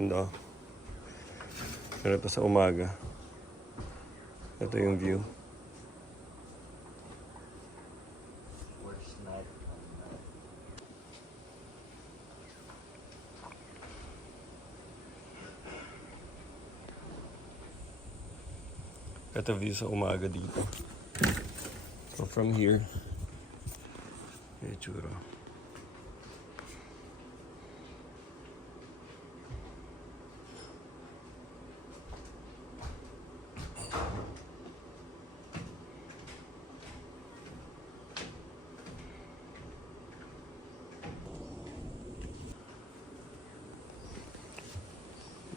No. Pero ito sa umaga. Ito yung view. Ito view sa umaga dito. So from here, itsura.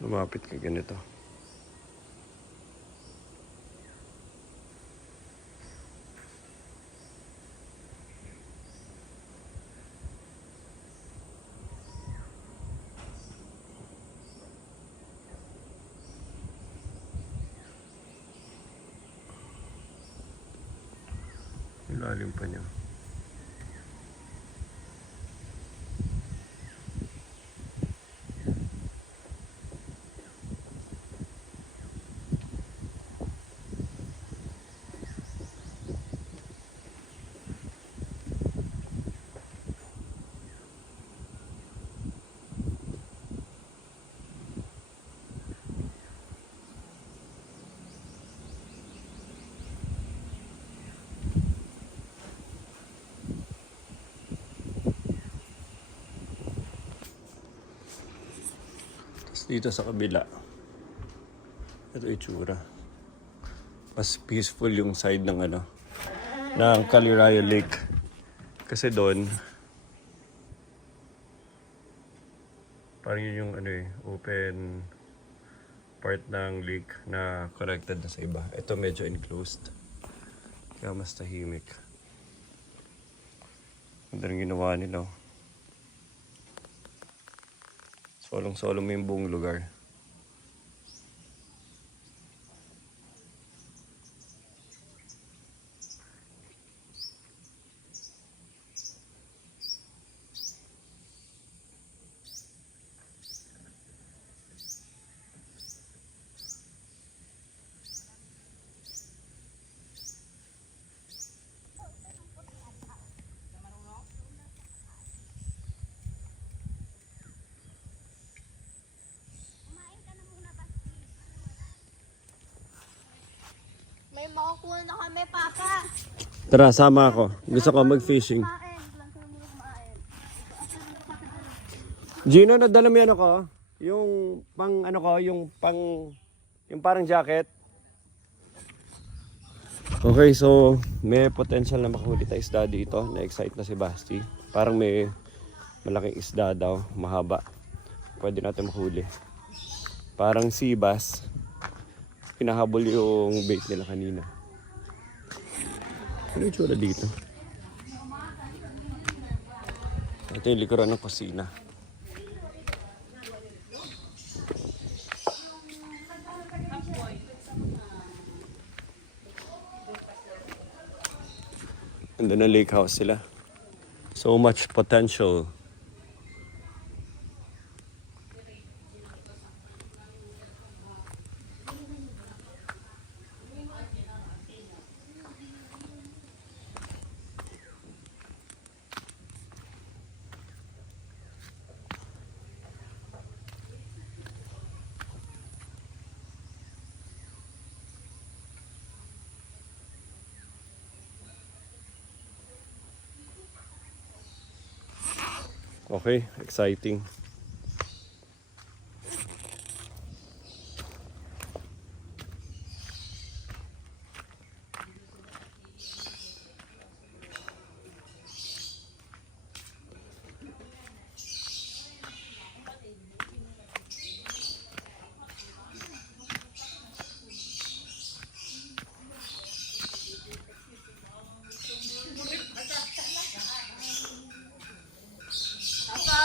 Lumapit ka ganito. Ilalim pa niya. Dito sa kabila, ito itsura. Mas peaceful yung side ng ng Caliraya Lake. Kasi doon, parang yun yung open part ng lake na connected na sa iba. Ito medyo enclosed. Kaya mas tahimik. Ganda rin ginawa nila. Solong-solo mo yung buong lugar. May makukuha na kami, Papa. Tara, sama ako. Gusto ko mag-fishing. Gino, nadala mo yan ako. Yung pang yung parang jacket. Okay, so may potential na makahuli tayo isda dito. Na-excite na si Basti. Parang may malaking isda daw, mahaba. Pwede natin mahuli. Parang sea bass. Pinahabol yung bait nila kanina. Ano yung tsura dito? Ito yung likuran ng kusina. Andun na lake house sila. So much potential. Okay, exciting.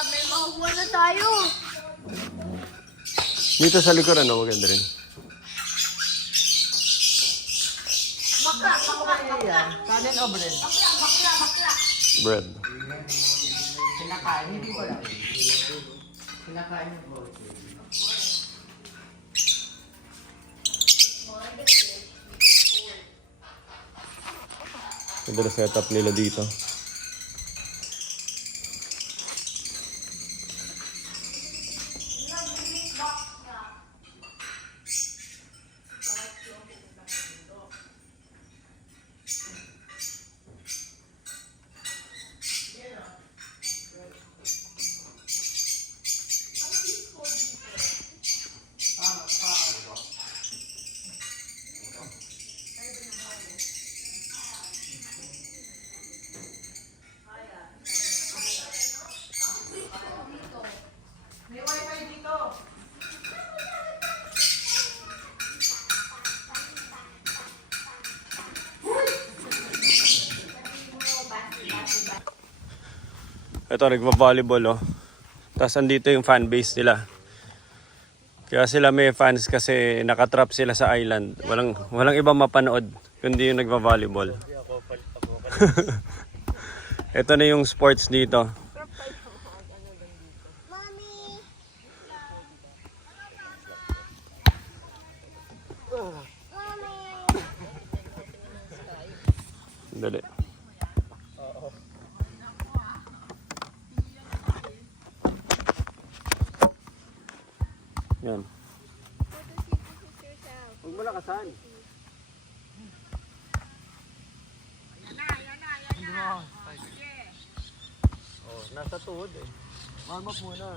May makukuha na tayo. Dito sa likuran, maganda rin. Bakla, bakla, bakla. Kanin o bread? Bakla, bakla, bakla. Bread. Pinakain, hindi ko lang. Kinakain mo po. Ganda na setup nila dito. May wifi dito. Ito, nagva-volleyball oh. Tapos andito yung fan base nila. Kaya sila may fans kasi nakatrap sila sa island. Walang ibang mapanood kundi yung nagva-volleyball. Ito na yung sports dito. Mommy! Dali. Yan. Huwag mo lakasan. Oh, nasa tuhod eh. Mama muna.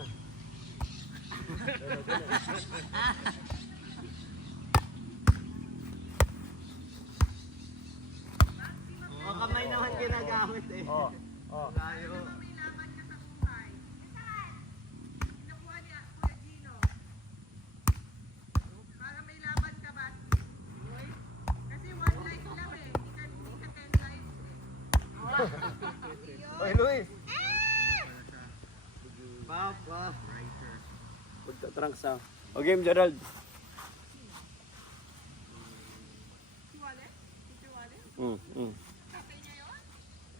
Ang kamay naman ginagamit eh. Oh. Oh. Layo. Oy, Luis. Papa. Pagtatrunks ah. O game, Gerald.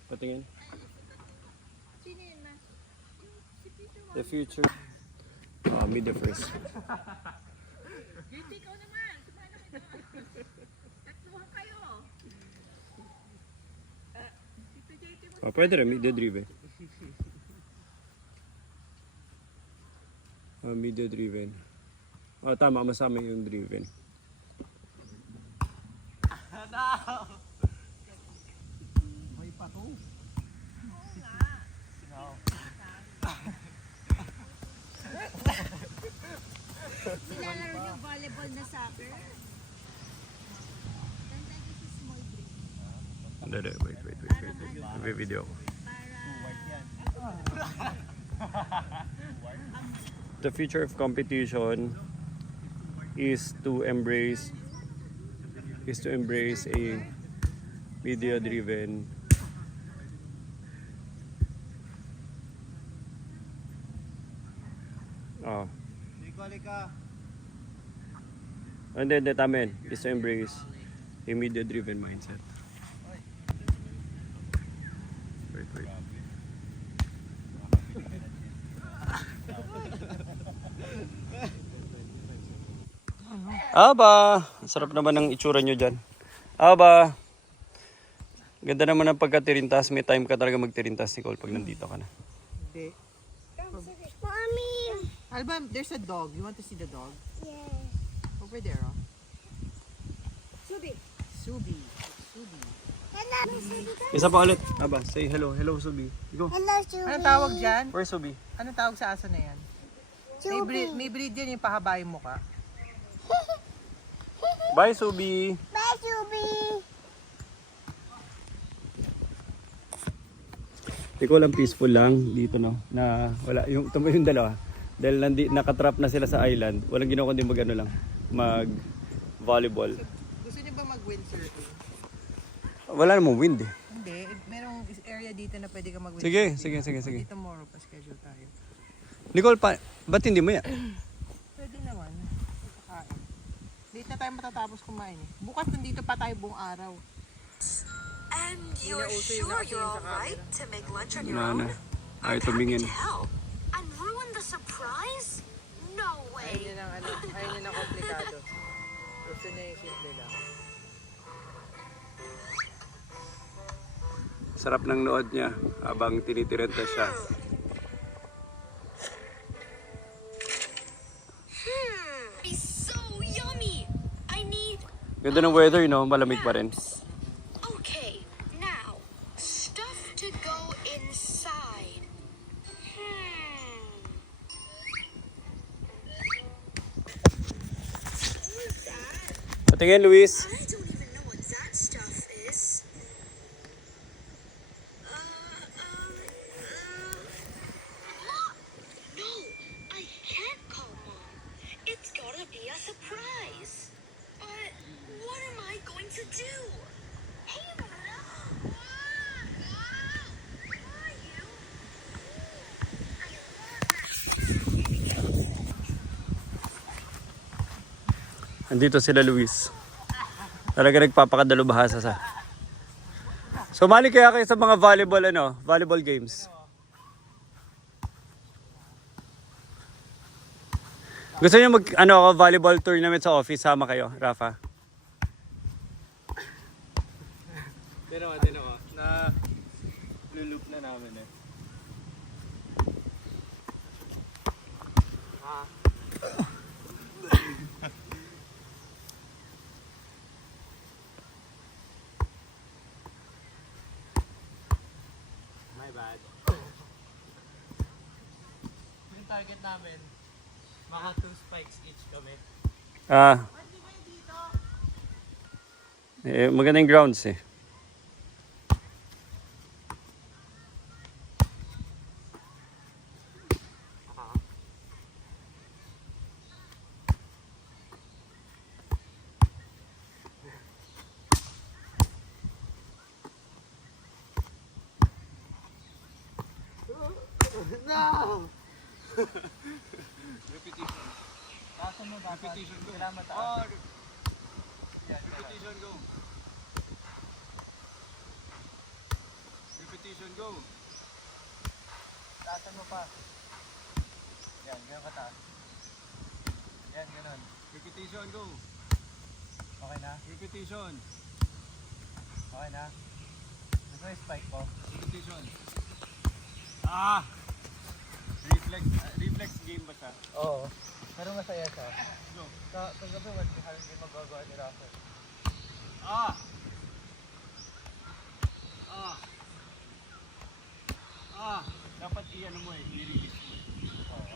Patingin. The future. Me the first. Oh, pwede rin, media driven. Media driven. Oh, tama, masama yung driven. May pato. Nilalaro niyo volleyball na soccer? Ganda, this is small break. Hindi, wait. May video ko. The future of competition is to embrace a media driven hindi tama yun. Is to embrace a media driven mindset. Wait. Aba, sarap naman ng itsura nyo dyan. Aba, ganda naman ng pagkatirintas. May time ka talaga magtirintas, Nicole, pag nandito ka na. Hindi. Mommy! Alba, there's a dog. You want to see the dog? Yes. Over there, oh. Subi. Subi. Hello, Subi. Isa pa ulit. Aba, say hello. Hello, Subi. Go. Hello, Subi. Anong tawag dyan? Where's Subi? Anong tawag sa aso na yan? May breed yan yung pahaba yung mukha. Bye, Subi. Bye, Subi. Ikaw lang peaceful lang dito, no? Na wala yung tama yung dalawa. Dahil nakatrap na sila sa island. Walang ginawa kundi mag-volleyball. Gusto niyo ba mag-windsurfing? Wala namang wind eh. Hindi. Merong area dito na pwede ka Sige. mag-windsurfing. Hindi tomorrow pa schedule tayo. Nicole, ba't hindi mo yan? Pwede naman. Kakain. Late na tayo matatapos kumain eh. Bukas nandito pa tayo buong araw. And you're sure you're alright to make lunch on your Wala na. own? Ay, I'm happy tumingin. to help. And ruin the surprise? simple lang. Sarap ng nood niya habang tinitirenta siya. It's so yummy. I need. Ganda ng weather, no? Malamig pa rin. Okay, now stuff to go inside. Patingin, Luis. I don't even know what that stuff is. No, I can't call Mom. It's gotta be a surprise. But what am I going to do? Hey, Mom. Where are you? I love that. Andito sila, Luis. Talaga nagpapakadalo bahasa sa. Sumali kaya kayo sa mga volleyball games. Gusto niyo volleyball tournament sa office, sama kayo, Rafa? Tino ko. Na lulup na namin eh. My bad. Yung target namin, maka 2 spikes each kami. Maganda yung grounds eh. Repetition. Tasan mo dapat. Repetition go. Kailangan mataas. Repetition go. Repetition go. Taasan mo pa. Yan, ganun kataas. Yan, ganun. Repetition go. Okay na? Repetition. Okay na? Gusto yung spike ko? Repetition. Reflex game ba siya? Oo. Pero masaya siya. No. Kagabi, hindi magagawa ni Rafael. Dapat i-ano mo eh, i-release mo. Oo.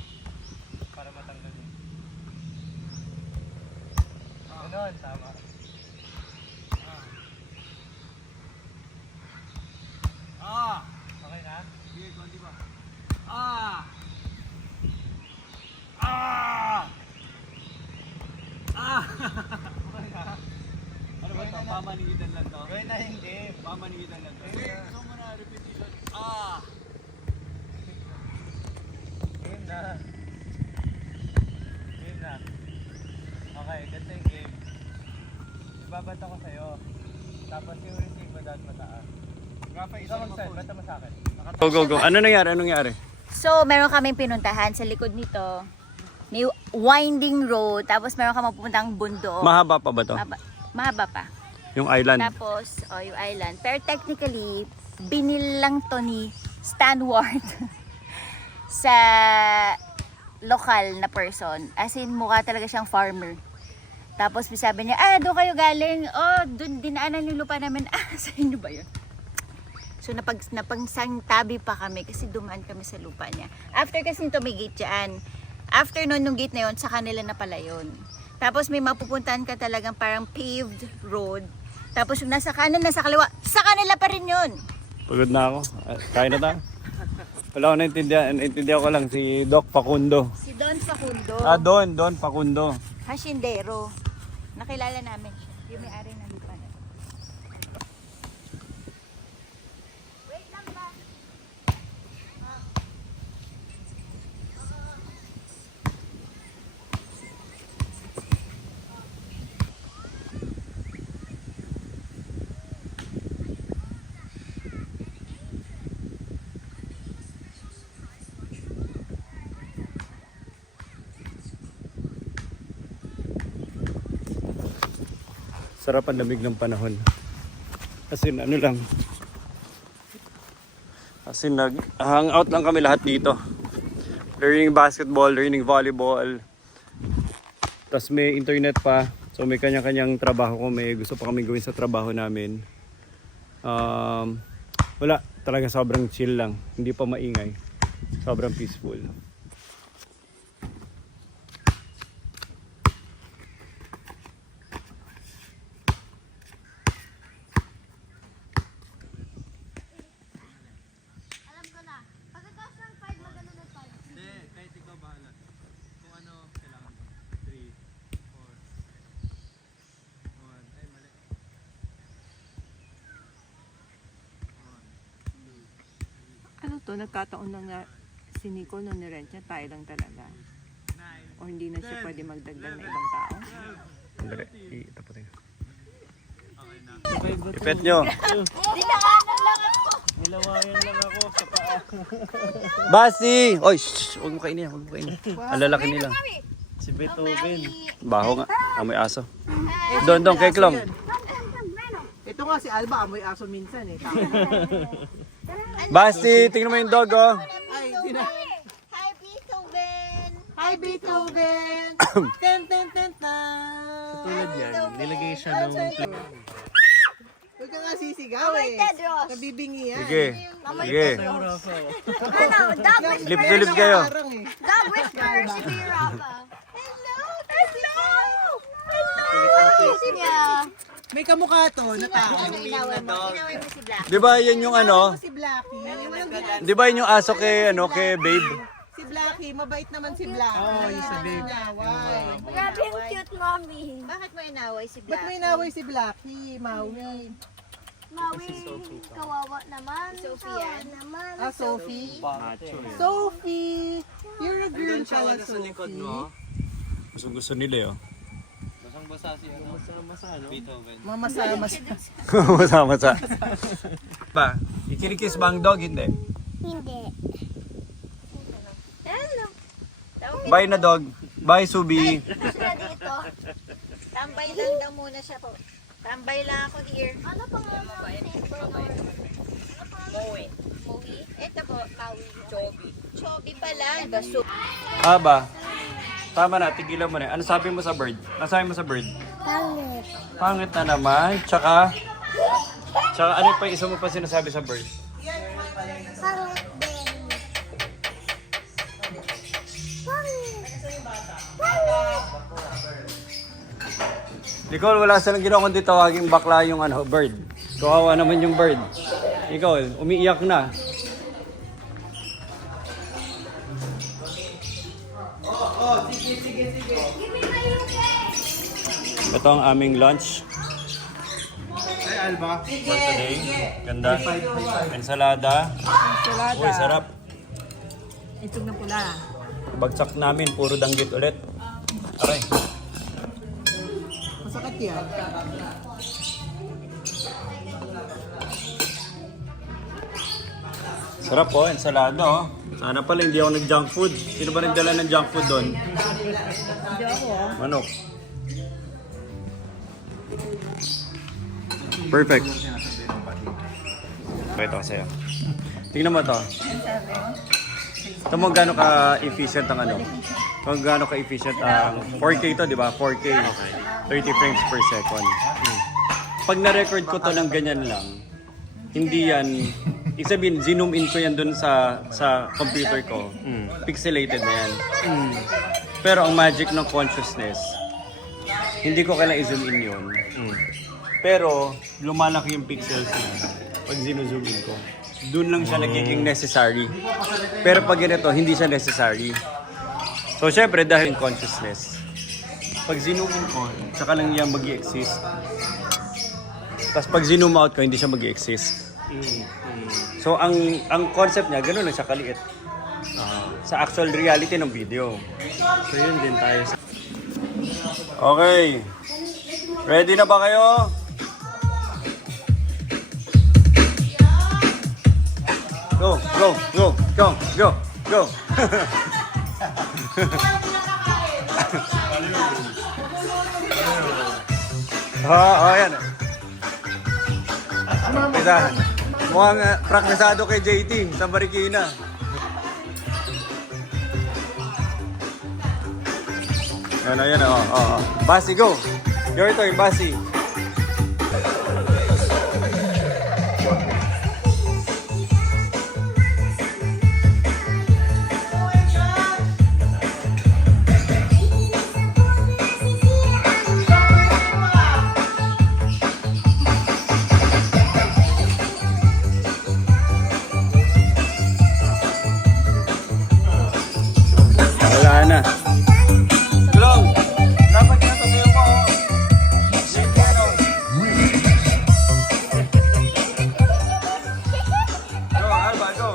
Para matanggal yun. Ganon, tama. Okay na? Sige, konti pa. Okay na? Ano ba ito? Pamanigitan lang to? Gawin na hindi. Pamanigitan lang to. Sige, gusto mo na repetition. Game na. Game na. Okay, ganito yung game. Ibabata ko sa'yo. Tapos yung receive mo dapat mataas. Rafa, isa mag-send. Bata mo sa akin. Go. Ano nangyari? So, meron kaming pinuntahan sa likod nito. May winding road. Tapos meron kang mapupuntang bundok. Mahaba pa ba to? Mahaba pa. Yung island? Tapos, yung island. Pero technically, binil lang to ni Stan Ward sa local na person. As in, mukha talaga siyang farmer. Tapos sabi niya, doon kayo galing. Doon dinaanan yung lupa namin. Sa inyo ba yun? So napangsang tabi pa kami kasi dumaan kami sa lupa niya. After kasi nito may gate dyan. After nun, yung gate na yun, sa kanila na pala yun. Tapos may mapupuntahan ka talagang parang paved road. Tapos yung nasa kanan, nasa kaliwa, sa kanila pa rin yun. Pagod na ako. Kain na tayo. Wala ko naintindihan. Naintindihan ko lang si Doc Facundo. Si Don Facundo. Don Facundo. Hashindero. Nakilala namin siya. Yung may-ari ng lupa na. Wait lang ba? Sarap ang lamig ng panahon. Kasi ano lang. Kasi nag-hangout lang kami lahat dito. Learning basketball, learning volleyball. Tapos may internet pa. So may kanya-kanyang trabaho ko. May gusto pa kami gawin sa trabaho namin. Wala. Talaga sobrang chill lang. Hindi pa maingay. Sobrang peaceful. Alam ko na. Pagkatapos ng 5, magano ng 5. Hindi, kahit ikaw bahala. Kung ano kailangan mo. 3, 4, 1. Ay, mali. 1, Ano to, nagkataon lang na si Nico nung nirent niya, tayo lang talaga. 9, O hindi na siya pwede magdagdag na ibang tao. Andali. Itaputin. okay na. Ipet nyo. Nilawayan lang ako sa paa. Basi! Oy, shh! Huwag mo kainin yan. Huwag mo kainin. Ang lalaki nila. Si Beethoven. Baho nga. Amoy aso. Doon, kay Klong. Ito nga si Alba, amoy aso minsan eh. Basi! Tingnan mo yung dog, oh. Ay, Hi, Beethoven! Hi, Beethoven! Ten, ten, ten, ten! Tulad yan, nilagay siya ng Huwag ka nga sisigaw eh. Tedros! Nabibingi yan. Sige. Sige. Ano? Dog whisperer! Lip to lip kayo. Parang eh. Dog whisperer si Rafa! Hello! Hello! Yeah. May kamukha to na tao. Inaway mo si Black. Di ba yan yung ano? Si Blackie. Di ba yun yung aso kay, kay Babe? Si Blackie, mabait naman si Blackie. Oo, yung sa babe. Grabe yung cute, mommy. Bakit mo inaway si Ba't may naway si Blackie, Maui? Maui, kawawa naman. Sophie yan. Kawawa naman. Ah, Sophie? Sophie! You're a girl pala, Sophie. Gusto nila, oh. basang-basa si Beethoven. Mamasama Masa-masa. Pa, ikinikis ba ang dog? Hindi. Hindi. Hello. Bye na dog. Bye, Subi. Sila dito. Tambay lang daw muna siya po. Tambay lang ako here. Ano pangalan ng neighbor namin? Ano pangalan? Moe. Moe? Ito po, Maui. Chobi. Chobi pala. Baso. Aba. Tama na, tigilan mo na. Ano sabi mo sa bird? Ano sabi mo sa bird? Pangit. Pangit na naman. Tsaka ano pa yung isa mo pa sinasabi sa bird? Pangit din. Nicole, wala silang ginawa kundi tawaging bakla yung bird. Kawawa naman yung bird. Nicole, umiiyak na. Ito ang aming lunch Ay, Alba. for today. Ganda. Ensalada. Uy, sarap. Itog na pula. Bagsak namin, puro danggit ulit. Aray. Masakit yan. Sarap po, ensalada oh. Sana pala hindi ako nag-junk food. Sino ba nagdala ng junk food doon? Hindi ako ah. Manok. Perfect. Pakita ko sa'yo. Tingnan mo to. Ito mo gaano ka-efficient ang kung gaano ka-efficient ang 4K to, di ba? 4K. 30 frames per second. Pag na-record ko to ng ganyan lang, hindi yan, ibig sabihin, zoom in ko yan dun sa computer ko. Pixelated na yan. Pero ang magic ng consciousness, hindi ko kailangan i-zoom in yun. Pero lumalaki yung pixels niya pag zoom in ko. Doon lang siya nagiging necessary. Pero pag ganito, hindi siya necessary. So syempre dahil yung consciousness, pag zoom in ko, saka lang yan mag-i-exist. Tapos pag zoom out ko, hindi siya mag-i-exist. So ang concept niya, gano'n lang siya kaliit. Sa actual reality ng video. So yun din tayo. Okay. Ready na ba kayo? Go, go, go, go, go, go. Oo, yan. Isa. Mukhang praktisado kay JT sa Marikina. Yan, oo. Basi, go. Your turn, Basi. Wala na. Tulong! Dapat nga tayo mo. JT, ano? Go, Alba, go.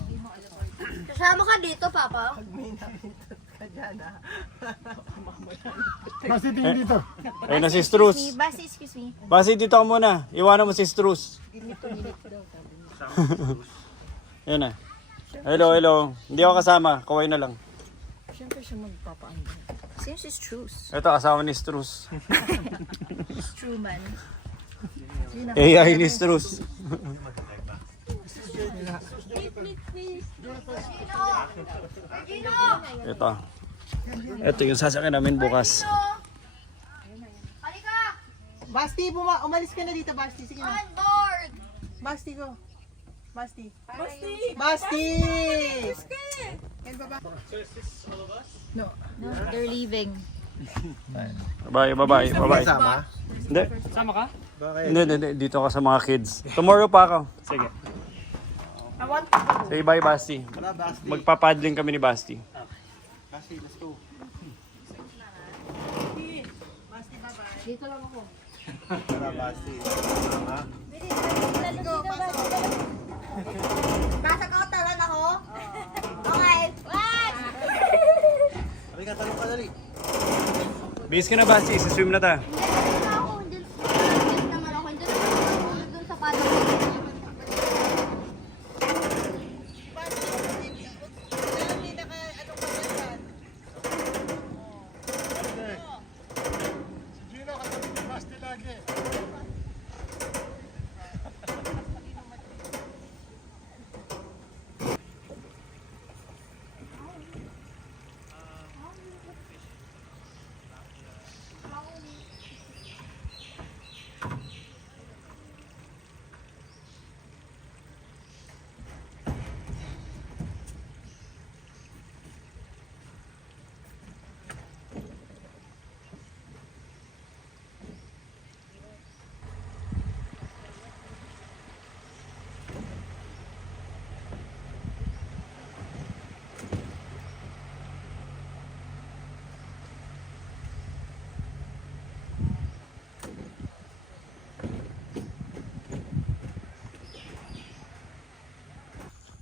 Gawin natin. Kasama ka dito, Papa? May namintot ka dyan, ha? Ayun na si Struz. Basi, excuse me. Basi, dito ka muna. Iwanan mo si Struz. Yan na. Hello. Hindi ako kasama. Kaway na lang. Siyempre siya magpapaandar. Seems it's truth. Ito, asawa ni Struz. It's true, man. AI ni Struz. Ito. Ito yung sasakyan namin bukas. Halika! Basti, umalis ka na dito, Basti. Sige na. On board! Basti, go. Basti. Basti! And baba. No, they're leaving. Bye. Hindi. Sama ka? Hindi. Dito ka sa mga kids. Tomorrow pa ako. Sige. Say bye, Basti. Magpapadling kami ni Basti. Basti, let's go. Basti, bye-bye. Dito lang ako. Basti. Let's go, pasok ako, talan ako? Okay. What? Sabi ka, talong ka dali. Bis ka na, Basti. Isa-swim na ta. Hindi ako. Hindi naman ako. Hindi naman ako dun sa pato.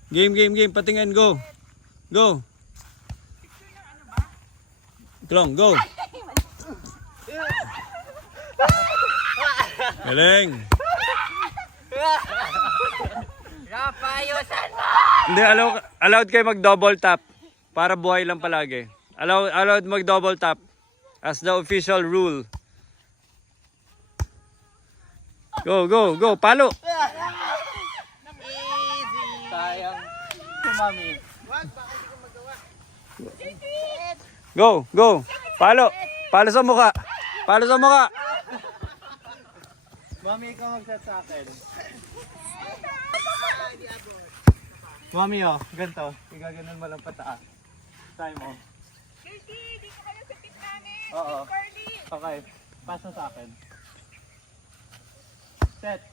Game. Patingin, go. Go. Klong, go. Galing. Hindi, allowed kayo mag-double tap para buhay lang palagi. Allowed mag-double tap as the official rule. Go. Palo. Sayang. Mami. Go. Palo sa mukha. Mami, ikaw mag-set sa akin. Mami, oh, ganito. Igaganon mo lang pataas. Try mo. Dito kayo sa tip namin. Oo. Okay. Pass mo sa akin. Set.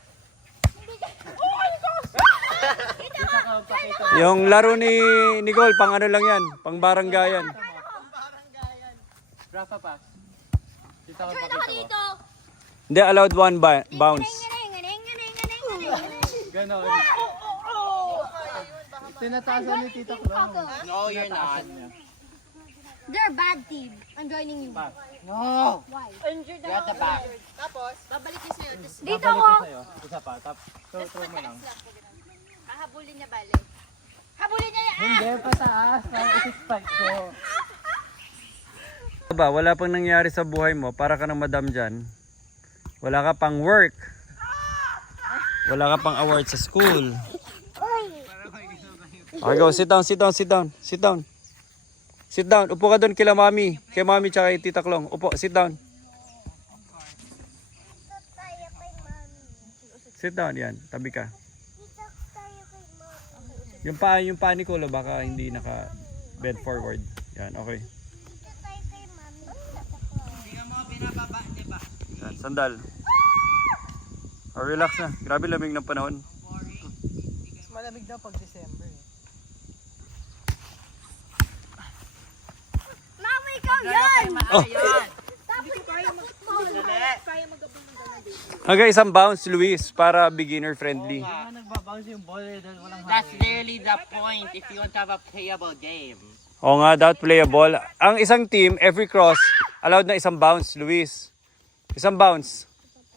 Yung laro ni Nicole, pang ano lang yan, pang baranggayan. Rafa pass. Dito ako Turn ako dito. Hindi, allowed one bounce. Gano'n. Tinatasan ni Tita Clon. No, you're not. They're a bad team. I'm joining you. No! Why? You're at the back. Tapos, Dito ako. Isa pa. Throw mo lang. Hahabulin niya bale. Habulin niya yan! Hindi, pataas. Para isi-spike ko. Ba, wala pang nangyari sa buhay mo, para ka ng madam dyan. Wala ka pang work. Wala ka pang award sa school. Okay, go. Sit down, sit down, sit down. Sit down. Sit down. Upo ka doon kila mami. Kay mami tsaka kay Tita Klong. Upo, sit down. Sit down, yan. Tabi ka. Yung paa ni Kulo, baka hindi naka bend forward. Yan, okay. Yan, sandal. Oh, relax na. Grabe lamig ng panahon. mas malamig daw pag December. Mama, ikaw yan! Oh. Hanggang isang bounce, Luis, para beginner friendly. Nagbabounce yung ball dahil walang That's literally the point if you want to have a playable game. Oo nga, dapat playable. Ang isang team, every cross, allowed na isang bounce, Luis. Isang bounce.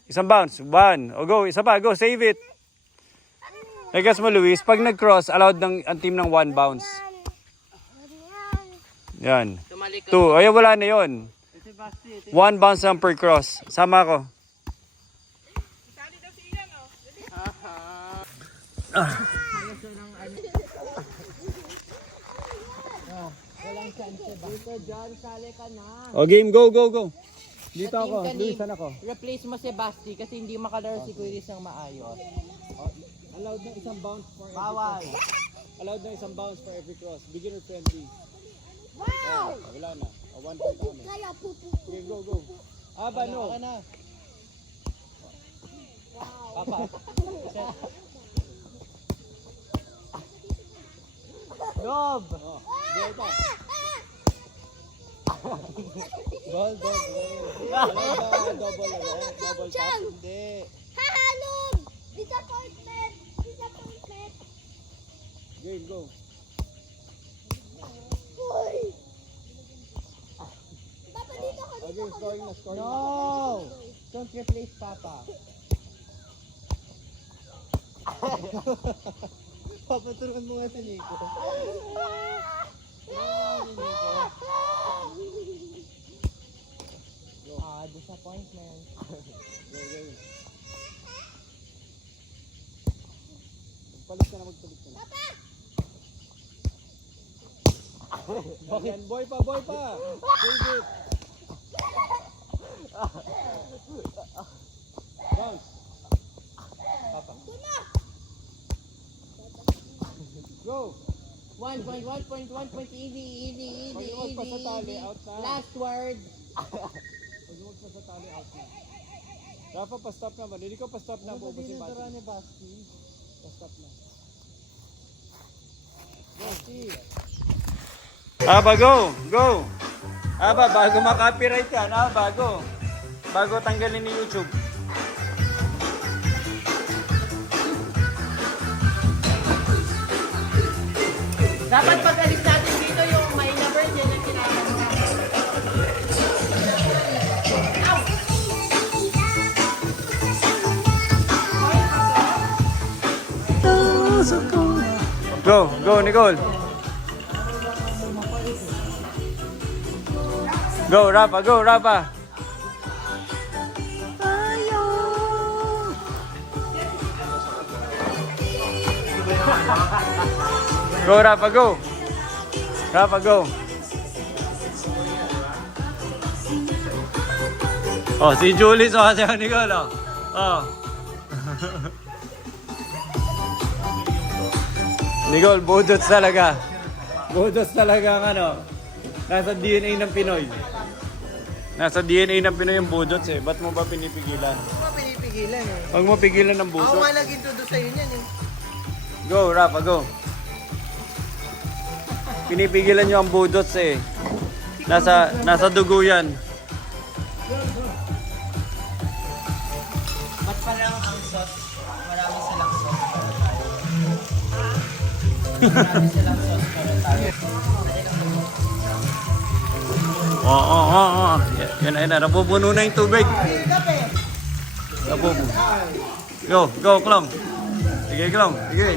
Isang bounce. One. O go, isa pa. Go, save it. Nagas mo, Luis, pag nag-cross, allowed ng ang team ng one bounce. Yan. Tumalikod. Two. Ay, wala na yun. One bounce lang per cross. Sama ko. O game, go, go, go. Dito ako, Luisan ako. Replace mo si Basti kasi hindi makalaro si Kuilis ng maayos. Allowed na isang bounce for Bawal. Allowed na isang bounce for every cross. Beginner friendly. Wow! Wala na. O, 1 point kami. Kaya pupu. Okay, go, go. Aba, no. Papa. Rob! Ball pa. Ball, ball, Double, double tap. Hindi. Hahalog! Disappointment! Disappointment! Game, go. Uy! Dapat dito ka. Okay, scoring na, scoring na. No! Don't replace Papa. Papaturuan mo nga si Nico. Disappointment. Magpalit ka na, magpalit ka na. Yan, boy pa, boy pa. Save it. Bounce. Go. 1 point, 1 point, 1 point. Easy. Pag lumagpas sa tali, out na. Last word. Pag lumagpas sa tali, out na. Rafa, pa-stop naman. Hindi ko pa-stop na. Bubusin ba? Pa-stop na. Aba, go! Go! Aba, bago makapiright ka, na, bago. Bago tanggalin ni YouTube. Dapat pag-alis natin dito yung may number dyan yung kailangan mo. Go, go, Nicole. Go, Rafa, go, Rafa. Go, Rafa, go. Rafa, go. Oh, si Julie so kasi Nicole, oh. Oh. Nicole, budots talaga. Budots talaga ang ano. Nasa DNA ng Pinoy. Nasa DNA ng Pinoy yung budots eh. Ba't mo ba pinipigilan? Hindi mo pinipigilan eh. Huwag mo pigilan ng Ako nga budots. nag-introduce sa'yo niyan eh. Go, Rafa, go. Pinipigilan nyo ang budots eh. Si Nasa dugo yan. Ba't parang ang sauce? Marami silang sauce para tayo. Marami silang sauce para tayo. Oo. Yan na. Napupuno na yung tubig. Napupuno. Go, Klom. Sige, Klom. Sige.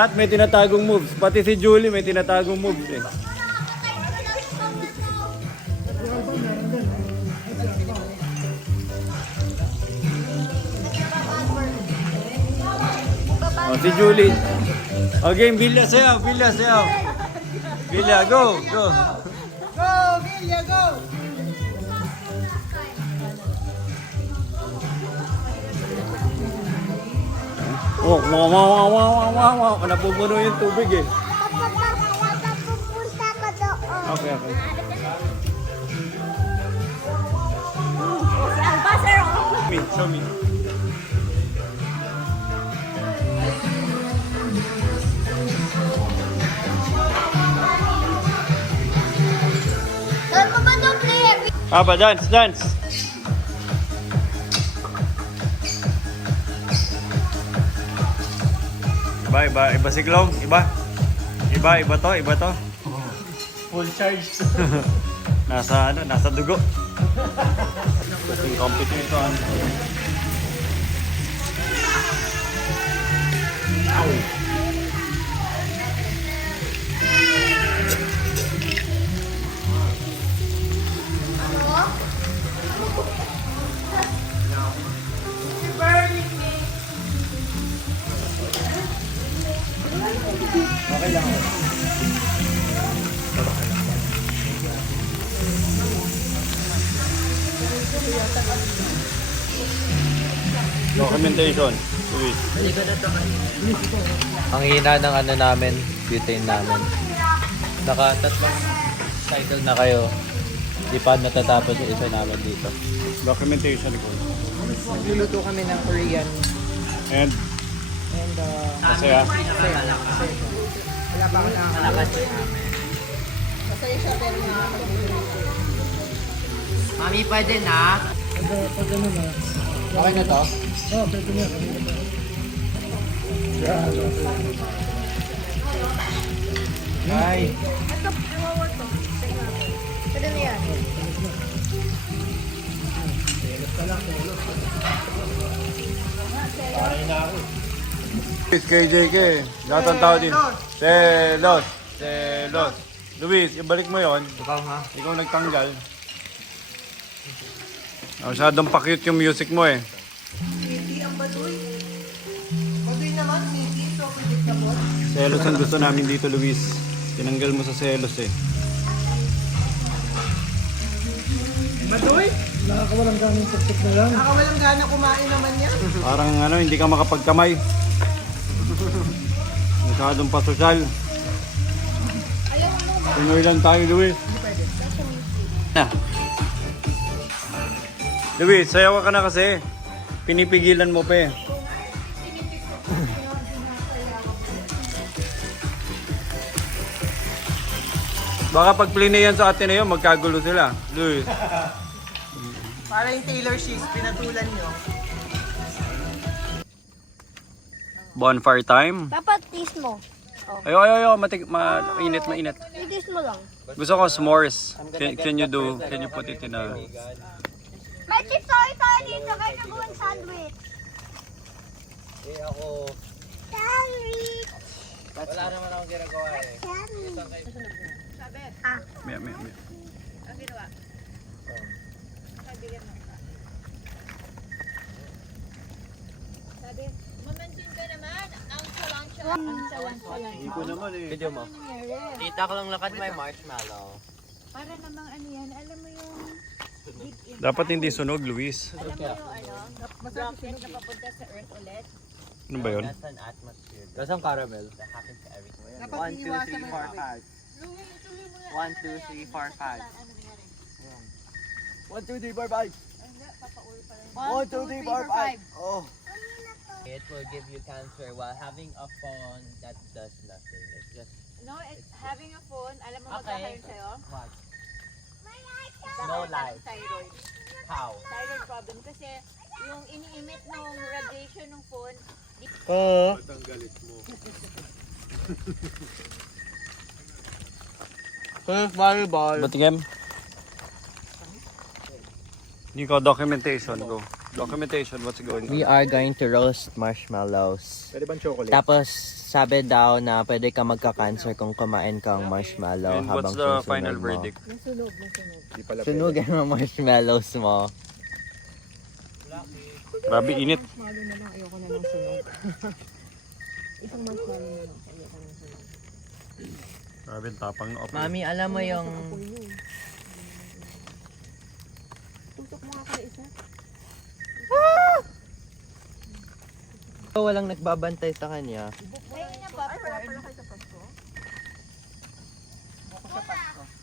At may tinatagong moves. Pati si Julie may tinatagong moves eh. Oh, si Julie. Okay, Villa, sayaw. Villa, go. Go, Vilya, go! Oh, wow. Napupuno yung tubig eh. Pupunta ka doon. Okay. Show me. Doon mo ba doon, player? Papa, dance. Iba si Klong, iba to. Full charge. Nasa dugo. Kasing competition. Documentation. Luis. Ang hina ng ano namin, butane namin. Naka-tatlong cycle na kayo. Di pa natatapos yung isa namin dito. Documentation ko. Nagluluto kami ng Korean. And masaya. Wala pa ako nakakalakas. Masaya siya pero Mami, pwede na? Okay na to? Ay. Pwede na yan. KJK, lahat ng tao din. Selos. Luis, ibalik mo yon. Ikaw nga. Ikaw nagtanggal. Masyadong pa-cute yung music mo eh. Miti ang baduy. Baduy naman, Miti. So, predictable. Selos ang gusto namin dito, Luis. Tinanggal mo sa selos eh. Baduy? Nakakawalang gana kumain naman yan. Parang hindi ka makapagkamay. Masyadong pasosyal. Pinoy lang tayo, Luis. Na. Luis, sayaw ka na kasi. Pinipigilan mo pa eh. Baka pag play na yan sa atin na yun, magkagulo sila. Luis. Para yung Taylor Swift, pinatulan nyo. Bonfire time. Dapat taste mo. Ayo. Mainit. I-taste mo lang. Gusto ko s'mores. Can you put it in a... May chips tayo dito kaya nagawang sandwich. Eh ako, Sandwich. wala naman akong ginagawa eh. Sandwich. May. Iko naman eh. Video mo. Tita ko lang lakad may marshmallow. Para namang ano yan, alam mo yung Dapat hindi sunog, Luis. rocket na papunta sa Earth ulit. Ano ba yun? That's an atmosphere. That's ang caramel. That happens to everything. Dapat iniwasan mo yung 1, 2, 3, 4, 5. 1, 2, 3, 4, 5. 1, 2, 3, 4, 5. Oh. it will give you cancer while having a phone that does nothing. It's just No, it's having a phone. Alam mo Okay. magkakaroon sa'yo? what? Magkakaroon ka life. ng thyroid. How? Thyroid problem. Kasi yung ini-emit ng radiation ng phone, Ba't ang galit mo? Batigem? Nico, documentation, go. Documentation, what's going on? We are going to roast marshmallows. Pwede bang chocolate? Tapos sabi daw na pwede ka magka-cancer kung kumain kang marshmallow And habang what's the susunod final mo. verdict? Di pala pwede. Sunugan mo marshmallows mo. Grabe init. Marshmallow na lang. Ayoko na ng sunog. Isang marshmallow na lang. Ayoko ng sunog. Grabe tapang na open. Mami, alam mo yung Tutok mo nga kaya isa. walang nagbabantay sa kanya. Ibok